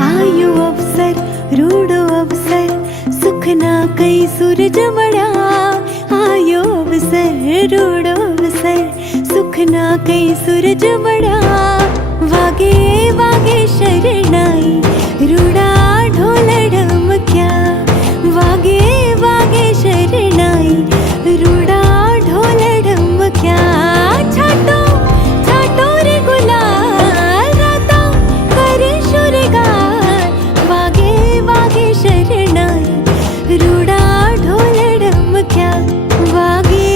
आयो अवसर रूडो अवसर सुखना कई सूरज मड़ा आयो अवसर रूडो अवसर सुखना कई सूरज मड़ा वागे वागे शरणाई रूडा ढोल ढमक्या वागे वागे शरणाई रूडा ढोल ढमक्या छाटो छाटो रे गुलाल राता करे शुरगार वागे वागे शरणाई रूडा ढोल ढमक्या वागे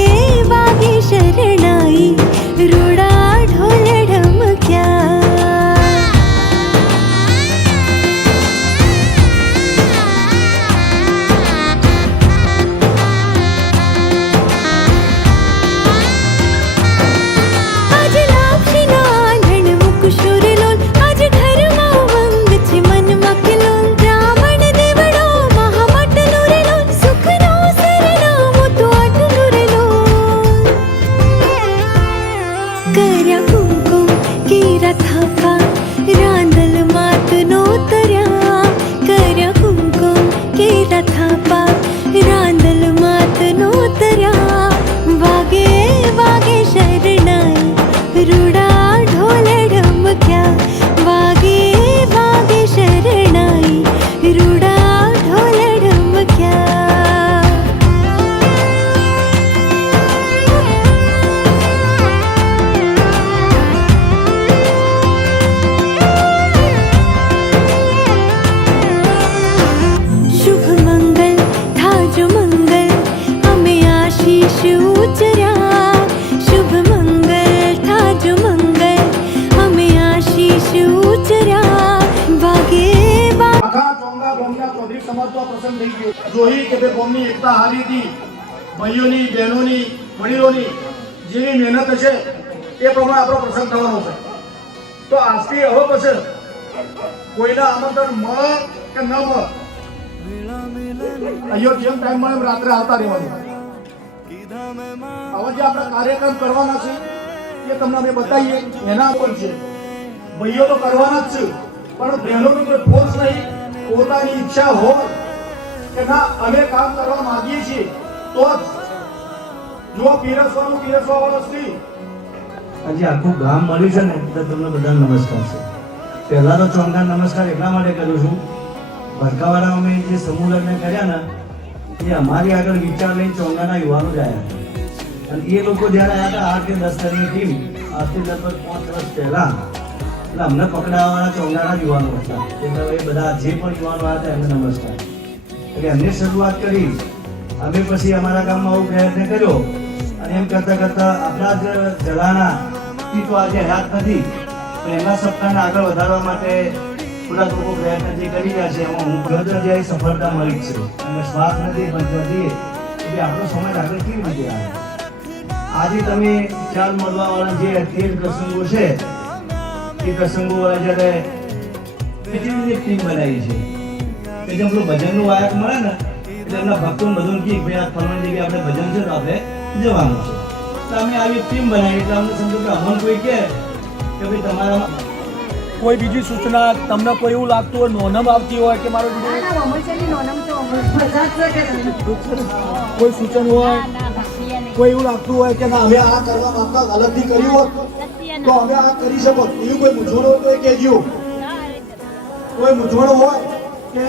वागे शरणाई रूडा ढोल ढमक्या કર્યા કુમકુમ કેરા થાપા રાંદલ માત નો તર્યા કર્યા કુમકુમ કેરા થાપા રાંદલ માત નો તર્યા વાગે વાગે શરણાઈ રૂડા ઢોલ ઢમક્યા વાગે વાગે શરણાઈ રૂડા ઢોલ ઢમક્યા शुभ मंगल था जो मंगल हमें आशीष उचरा शुभ मंगल था जो मंगल हमें आशीष उचरा वागे આખા ચોંગા ગામના ચૌધરી સમાજનો પ્રસંગ થઈ ગયો. જોઈ કે બે ગામની એકતા હારી હતી, ભાઈઓની બહેનોની વડીલોની જેવી મહેનત હશે એ પ્રમાણે આપણો પ્રસંગ થવાનો છે. તો આજથી હવે પછી કોઈના આમંત્રણ મળે કે ન મળે અહીંયા જેમ ટાઈમ મળે એમ રાત્રે આવતા રહેવાનું. હવે જે આપણે કાર્યક્રમ કરવાના છે એ તમને અમે બતાવીએ એના ઉપર છે. ભાઈઓ તો કરવાના જ છે પણ બહેનોનો કોઈ ફોર્સ નહીં, પોતાની ઈચ્છા હોય કે ના અમે કામ કરવા માંગીએ છીએ તો જ જો પીરસવાનું પીરસવાવાળો સ્ત્રી આજે આખું ગામ મળ્યું છે ને એટલે તમને બધાને નમસ્કાર છે. પહેલા તો ચોંગા નમસ્કાર એટલા માટે કરું છું, ભરકાવાળા અમે જે સમૂહ લગ્ન કર્યા ને એ અમારી આગળ વિચાર લઈને ચોંગાના યુવાનો જ આવ્યા અને એ લોકો જ્યારે આવ્યા હતા 8 કે 10 જણની ટીમ આજથી લગભગ 5 વર્ષ પહેલા એટલે અમને પકડાવવાના ચોંગાના યુવાનો હતા. એટલે એ બધા જે પણ યુવાનો આવ્યા હતા એમને નમસ્કાર. એટલે એમની શરૂઆત કરી. અમે પછી અમારા ગામમાં આવો પ્રયત્ન કર્યો અને એમ કરતાં કરતાં આપણા જ જલાના એ તો આજે હયાત નથી પણ એમના સપ્તાહને આગળ વધારવા માટે થોડા લોકો પ્રયત્ન જે કરી રહ્યા છે એમાં હું જગ્યાએ સફળતા મળી છે. અને સ્વાર્થ નથી પણ જોઈએ કે આપણો સમાજ આગળ કેવી રીતે આવે. આજે તમે ચાલ મળવાવાળા જે 13 પ્રસંગો છે એ પ્રસંગોવાળા જ્યારે કેટલી ટીમ બનાવી છે કે જેમ પેલું ભજનનું વાયક મળે ને એટલે એમના ભક્તો બધું કે ભાઈ આ ફલાણી જગ્યાએ આપણે ભજન છે તો આપણે જવાનું છે. તો અમે આવી ટીમ બનાવી એટલે અમને સમજો કે અમને કોઈ કહે કે ભાઈ તમારા કોઈ બીજી સૂચના તમને કોઈ એવું લાગતું હોય નોનમ આવતી હોય કે મારો કોઈ સૂચન હોય કોઈ એવું લાગતું હોય કે ના અમે આ કરવા માંગતા ગલતી કરી હોત તો અમે આ કરી શકો એવું કોઈ મૂંઝવણ હોય તો એ કહેજો. કોઈ મૂંઝવણ હોય કે